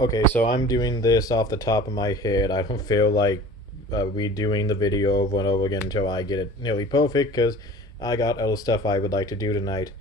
Okay, so I'm doing this off the top of my head. I don't feel like redoing the video over and over again until I get it nearly perfect because I got other stuff I would like to do tonight.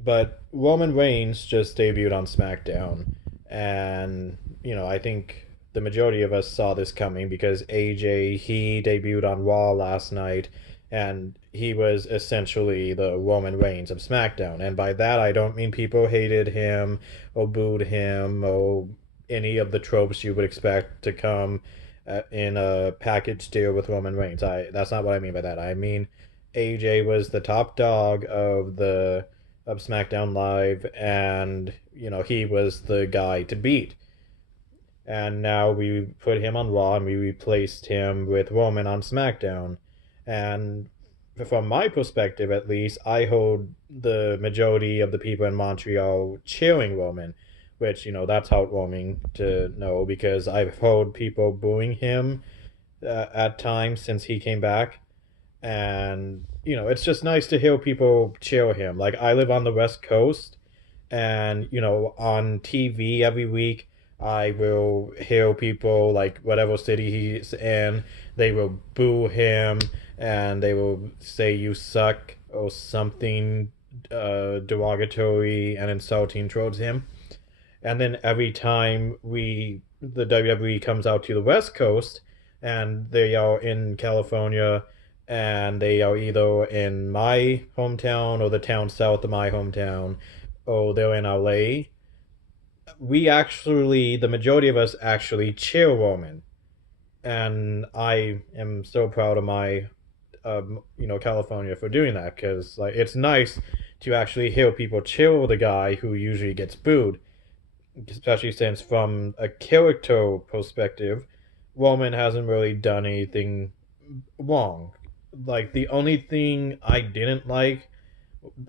But Roman Reigns just debuted on SmackDown, and I think the majority of us saw this coming because AJ he debuted on Raw last night, and he was essentially the Roman Reigns of SmackDown. And by that I don't mean people hated him or booed him or any of the tropes you would expect to come in a package deal with Roman Reigns. I That's not what I mean by that. I mean AJ was the top dog of SmackDown Live, and he was the guy to beat. And now we put him on Raw, and we replaced him with Roman on SmackDown. And from my perspective, at least, I hold the majority of the people in Montreal cheering Roman, which that's heartwarming to know because I've heard people booing him at times since he came back, and it's just nice to hear people cheer him. Like, I live on the West Coast, and on TV every week I will hear people, like, whatever city he's in, they will boo him, and they will say you suck or something derogatory and insulting towards him. And then every time the WWE comes out to the West Coast, and they are in California, and they are either in my hometown or the town south of my hometown, or they're in LA, the majority of us actually cheer Roman. And I am so proud of my California for doing that, because like it's nice to actually hear people cheer the guy who usually gets booed, especially since from a character perspective, Roman hasn't really done anything wrong. Like, the only thing I didn't like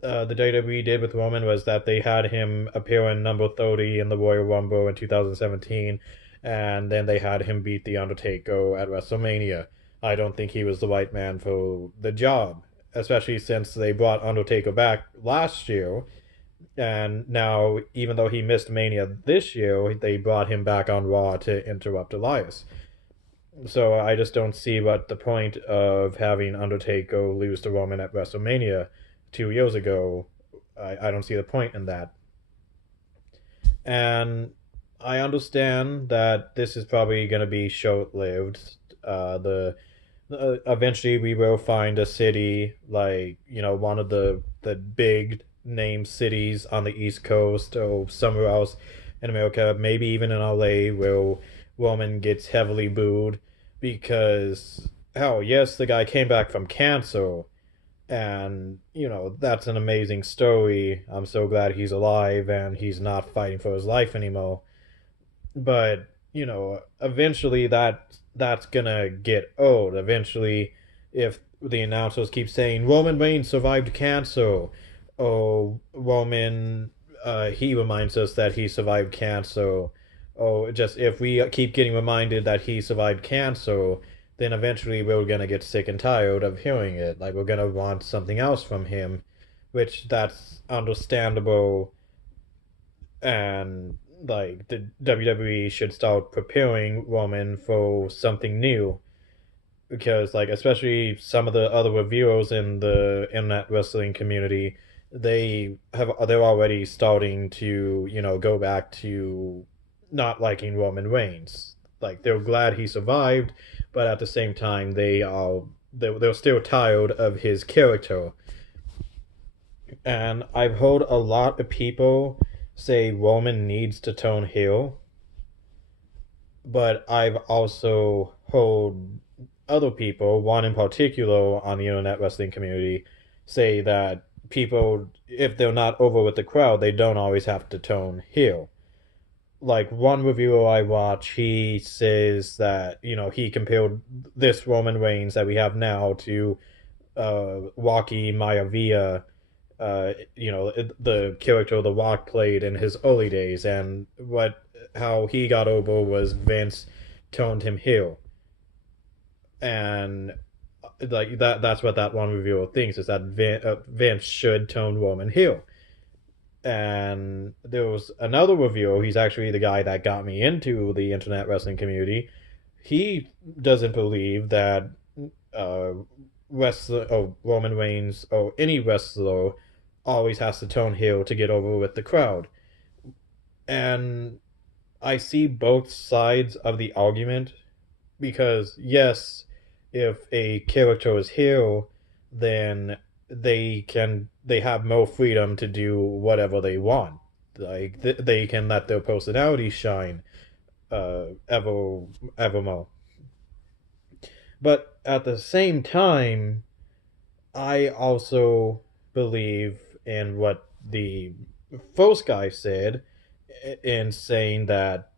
the WWE did with Roman was that they had him appear in number 30 in the Royal Rumble in 2017, and then they had him beat The Undertaker at WrestleMania. I don't think he was the right man for the job, especially since they brought Undertaker back last year, and now, even though he missed Mania this year, they brought him back on Raw to interrupt Elias. So I just don't see what the point of having Undertaker lose to Roman at WrestleMania 2 years ago. I don't see the point in that. And I understand that this is probably going to be short lived. The Eventually we will find a city, like one of the big name cities on the East Coast or somewhere else in America, maybe even in LA, where Roman gets heavily booed because, hell, yes, the guy came back from cancer, and that's an amazing story. I'm so glad he's alive and he's not fighting for his life anymore. But eventually that's gonna get old. Eventually, if the announcers keep saying Roman Reigns survived cancer, or Roman, he reminds us that he survived cancer, or just if we keep getting reminded that he survived cancer, then eventually we're gonna get sick and tired of hearing it. Like, we're gonna want something else from him, which that's understandable. And like, the WWE should start preparing Roman for something new, because, like, especially some of the other reviewers in the internet wrestling community, they're already starting to go back to not liking Roman Reigns. Like, they're glad he survived, but at the same time they're still tired of his character. And I've heard a lot of people say Roman needs to tone heel, but I've also heard other people, one in particular on the internet wrestling community, say that people, if they're not over with the crowd, they don't always have to tone heel. Like, one reviewer I watch, he says that he compared this Roman Reigns that we have now to Rocky Maivia, the character The Rock played in his early days, and how he got over was Vince toned him heel. And like, that's what that one reviewer thinks, is that Vince should tone Roman heel. And there was another reviewer. He's actually the guy that got me into the internet wrestling community. He doesn't believe that uh, wrestler or Roman Reigns or any wrestler always has to turn heel to get over with the crowd. And I see both sides of the argument because yes, if a character is heel, then they have more freedom to do whatever they want. Like they can let their personality shine ever more. But at the same time, I also believe in what the first guy said in saying that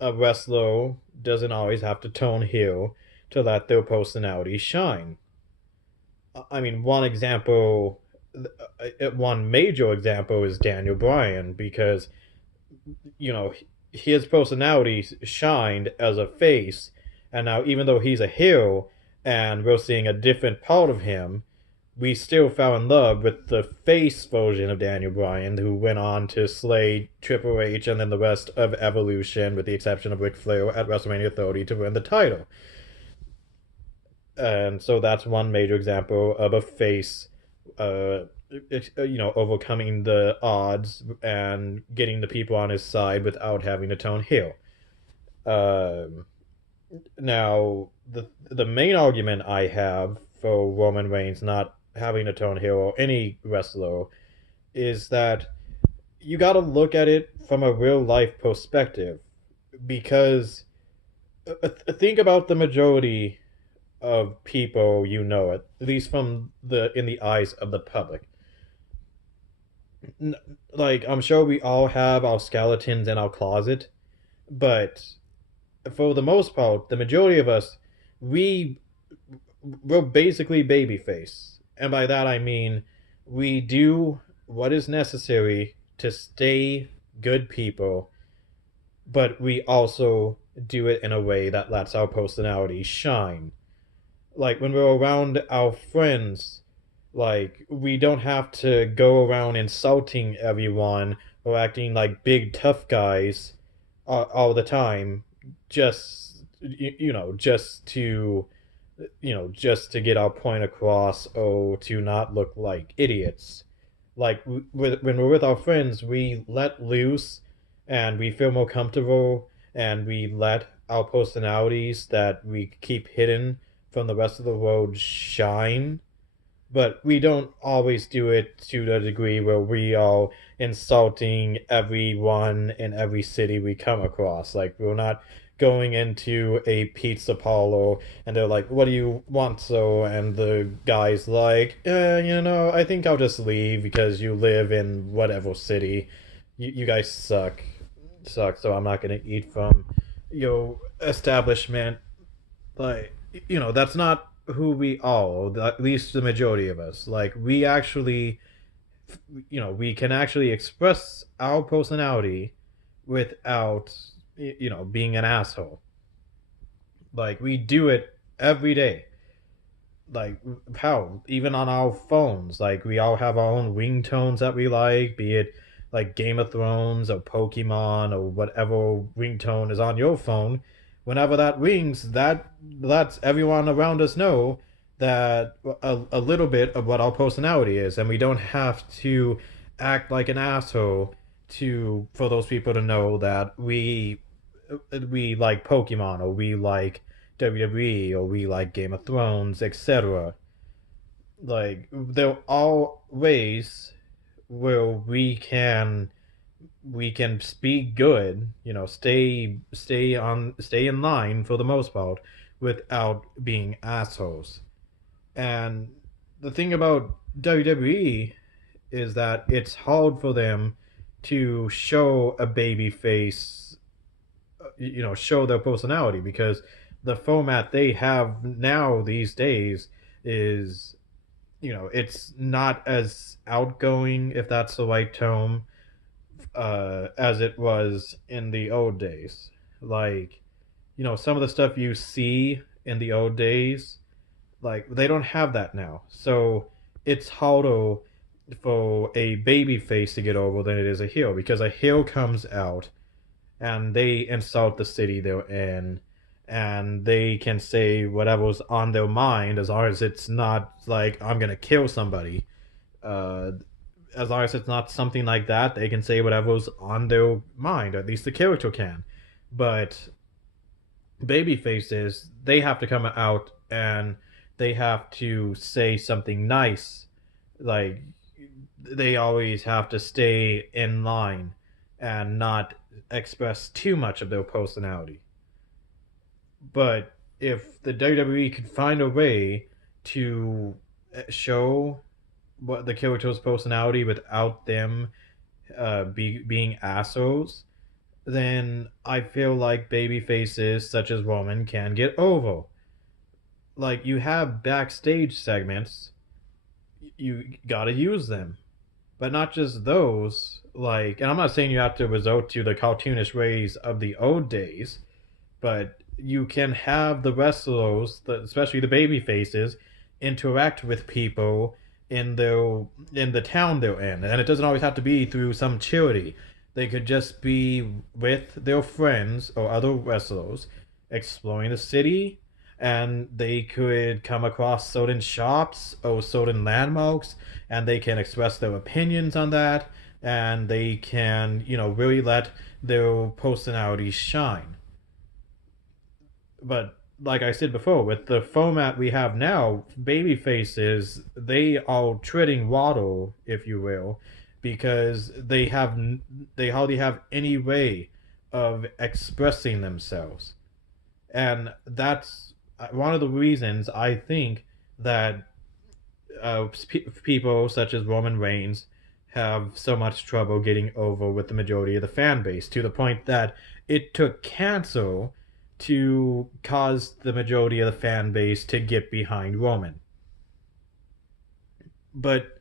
a wrestler doesn't always have to tone heel to let their personality shine. I mean, one major example is Daniel Bryan because you know his personality shined as a face, and now even though he's a heel and we're seeing a different part of him, we still fell in love with the face version of Daniel Bryan, who went on to slay Triple H and then the rest of Evolution, with the exception of Ric Flair at WrestleMania 30 to win the title. And so that's one major example of a face, uh, overcoming the odds and getting the people on his side without having to turn heel. Um, Now, the main argument I have for Roman Reigns not having to turn heel or any wrestler is that you got to look at it from a real life perspective because think about the majority of people you know, at least from the in the eyes of the public. Like I'm sure we all have our skeletons in our closet, but for the most part, the majority of us, we we're basically babyface, and by that I mean we do what is necessary to stay good people, but we also do it in a way that lets our personality shine. Like when we're around our friends, like we don't have to go around insulting everyone or acting like big tough guys all the time, just just to get our point across or to not look like idiots. Like when we're with our friends, we let loose and we feel more comfortable and we let our personalities that we keep hidden from the rest of the world shine. But we don't always do it to the degree where we are insulting everyone in every city we come across. Like we're not going into a pizza parlor and they're like, "What do you want?" So and the guy's like, I think I'll just leave because you live in whatever city. You guys suck. So I'm not gonna eat from your establishment. Like that's not who we are, at least the majority of us. Like we actually, we can actually express our personality without being an asshole. Like we do it every day. Like how even on our phones, like we all have our own ringtones that we like, be it like Game of Thrones or Pokemon or whatever ringtone is on your phone. Whenever that rings, that lets everyone around us know that a little bit of what our personality is, and we don't have to act like an asshole to for those people to know that we like Pokemon or we like WWE or we like Game of Thrones, etc. Like there are all ways where we can speak good, stay in line for the most part without being assholes. And the thing about WWE is that it's hard for them to show a baby face, show their personality because the format they have now these days is, it's not as outgoing, if that's the right term, as it was in the old days. Like, some of the stuff you see in the old days, like they don't have that now. So it's harder for a baby face to get over than it is a heel, because a heel comes out and they insult the city they're in, and they can say whatever's on their mind, as long as it's not like I'm gonna kill somebody. uh as long as it's not something like that, they can say whatever's on their mind, at least the character can. But baby faces, they have to come out and they have to say something nice. Like, they always have to stay in line and not express too much of their personality. But if the WWE could find a way to show what the character's personality without them being assholes, then I feel like baby faces such as Roman can get over. Like, you have backstage segments, you gotta use them. But not just those, like, and I'm not saying you have to resort to the cartoonish ways of the old days, but you can have the wrestlers, especially the baby faces, interact with people in the town they're in, and it doesn't always have to be through some charity. They could just be with their friends or other wrestlers, exploring the city, and they could come across certain shops or certain landmarks, and they can express their opinions on that, and they can, really let their personalities shine. But like I said before, with the format we have now, baby faces, they are treading water, if you will, because they hardly have any way of expressing themselves. And that's one of the reasons I think that people such as Roman Reigns have so much trouble getting over with the majority of the fan base, to the point that it took cancer to cause the majority of the fan base to get behind Roman. But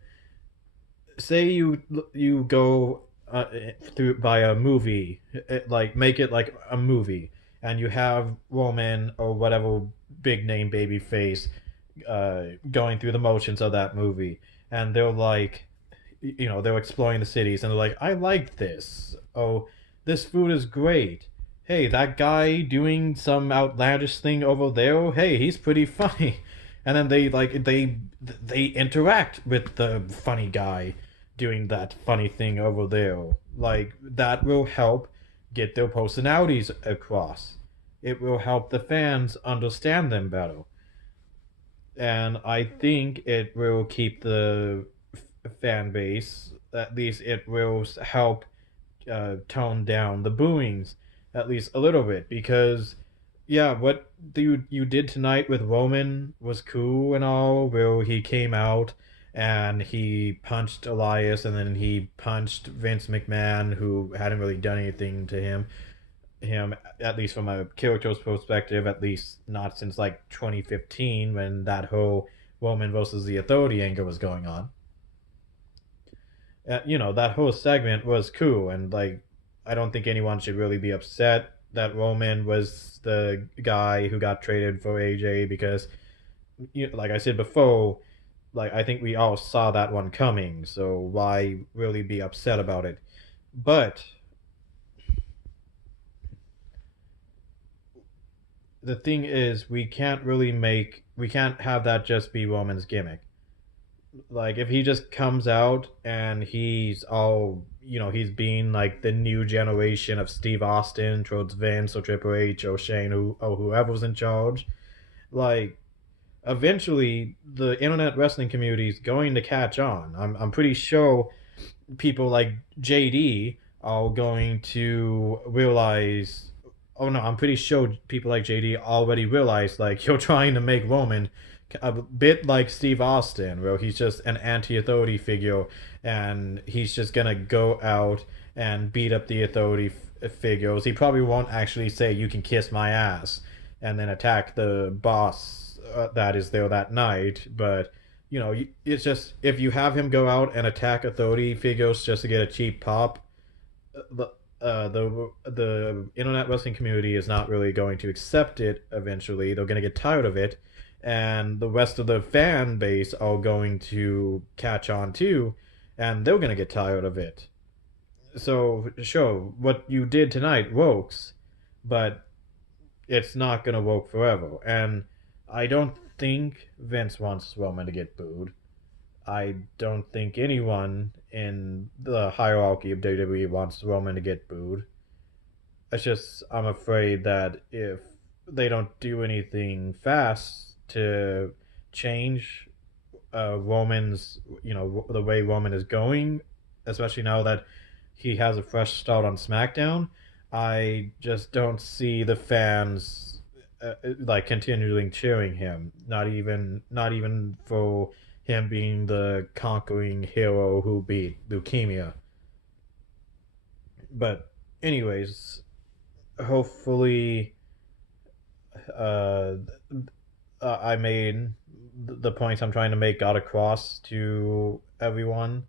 say you go through by a movie, like make it like a movie, and you have Roman or whatever big name baby face going through the motions of that movie, and they're like, they're exploring the cities, and they're like, I like this. Oh, this food is great. Hey, that guy doing some outlandish thing over there, hey, he's pretty funny. And then they interact with the funny guy doing that funny thing over there. Like, that will help get their personalities across. It will help the fans understand them better. And I think it will keep the fan base. At least it will help tone down the booings at least a little bit, because yeah, what you did tonight with Roman was cool and all, where he came out and he punched Elias and then he punched Vince McMahon, who hadn't really done anything to him, at least from a character's perspective, at least not since like 2015, when that whole Roman versus the Authority angle was going on. That whole segment was cool, and like, I don't think anyone should really be upset that Roman was the guy who got traded for AJ, because, like I said before, like, I think we all saw that one coming, so why really be upset about it? But the thing is, we can't have that just be Roman's gimmick. Like, if he just comes out and he's all, he's being like the new generation of Steve Austin towards Vince or Triple H or Shane, or whoever's in charge, like, eventually the internet wrestling community is going to catch on. I'm pretty sure people like JD are going to realize. Oh no, I'm pretty sure people like JD already realize, like, you're trying to make Roman a bit like Steve Austin, where he's just an anti-authority figure, and he's just gonna go out and beat up the authority figures. He probably won't actually say "you can kiss my ass" and then attack the boss that is there that night. But it's just, if you have him go out and attack authority figures just to get a cheap pop, the the internet wrestling community is not really going to accept it. Eventually, they're going to get tired of it, and the rest of the fan base are going to catch on too. and they're gonna get tired of it. So sure, what you did tonight works, but it's not gonna work forever. And I don't think Vince wants Roman to get booed. I don't think anyone in the hierarchy of WWE wants Roman to get booed. It's just I'm afraid that if they don't do anything fast to change Roman's, the way Roman is going, especially now that he has a fresh start on SmackDown, I just don't see the fans like continually cheering him. Not even for him being the conquering hero who beat leukemia. But anyways, hopefully, uh, I made the points I'm trying to make got across to everyone,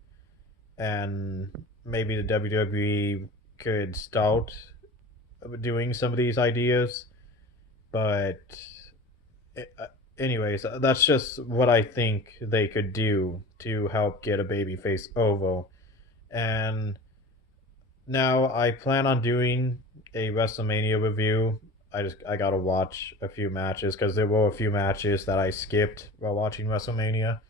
and maybe the WWE could start doing some of these ideas. But anyways, that's just what I think they could do to help get a babyface over. And now I plan on doing a WrestleMania review. I gotta watch a few matches because there were a few matches that I skipped while watching WrestleMania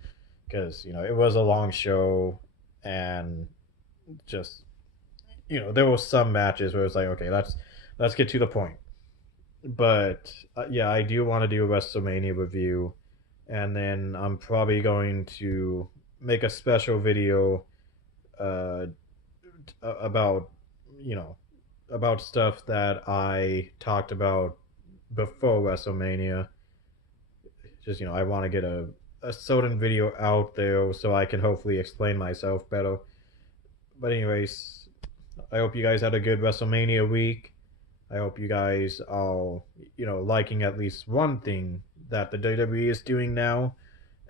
because it was a long show, and just there were some matches where it's like, okay, let's get to the point. But yeah, I do want to do a WrestleMania review, and then I'm probably going to make a special video uh, about you know about stuff that I talked about before WrestleMania. Just I want to get a certain video out there so I can hopefully explain myself better. But anyways, I hope you guys had a good WrestleMania week. I hope you guys are liking at least one thing that the WWE is doing now,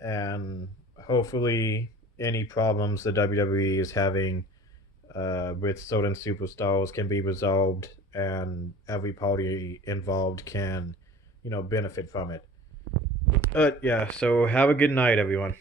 and hopefully any problems the WWE is having with certain superstars can be resolved, and every party involved can benefit from it. But yeah, so have a good night, everyone.